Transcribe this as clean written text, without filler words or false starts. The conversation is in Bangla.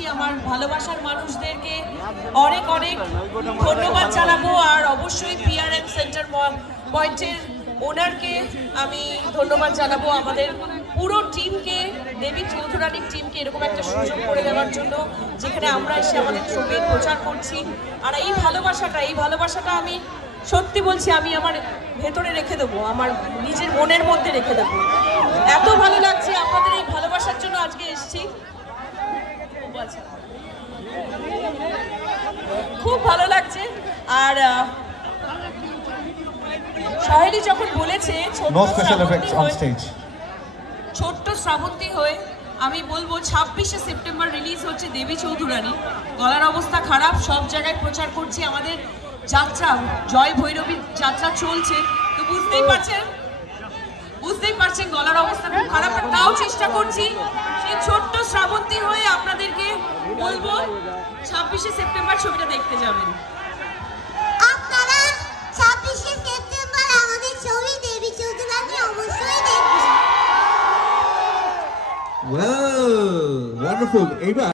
করছি। আমার ভালোবাসার মানুষদেরকে অনেক অনেক ধন্যবাদ জানাবো। আর অবশ্যই পিআরএম সেন্টার পয়েন্টের ওনারকে আমি ধন্যবাদ জানাবো, আমাদের পুরো টিমকে, দেবী চৌধুরানীর টিমকে এরকম একটা সুযোগ করে দেওয়ার জন্য, যেখানে আমরা এসে আমাদের ছবির প্রচার করছি। আর এই ভালোবাসাটা আমি সত্যি বলছি, আমি আমার ভেতরে রেখে দেবো, আমার নিজের মনের মধ্যে রেখে দেবো। এত ভালো লাগছে আপনাদের এই ভালোবাসার জন্য আজকে এসেছি, খুব ভালো লাগছে। আর সাহেলি যখন বলেছে ছোট্ট শ্রাবন্তী হয়ে, আমি বলবো 26শে সেপ্টেম্বর রিলিজ হচ্ছে দেবী চৌধুরানী। গলার অবস্থা খারাপ, সব জায়গায় প্রচার করছি, আমাদের যাত্রা জয় ভৈরবীর যাত্রা চলছে, তো বুঝতেই পারছেন গলার অবস্থা খুব খারাপ, আর তাও চেষ্টা করছি। সেই ছোট্ট শ্রাবন্তী হয়ে আপনাদেরকে বলবো 26শে সেপ্টেম্বর ছবিটা দেখতে যাবেন। আপনারা 26শে সেপ্টেম্বর আমাদের ছবি দেবী চৌধুরানী অবশ্যই দেখবেন। Wow, wonderful. এইবার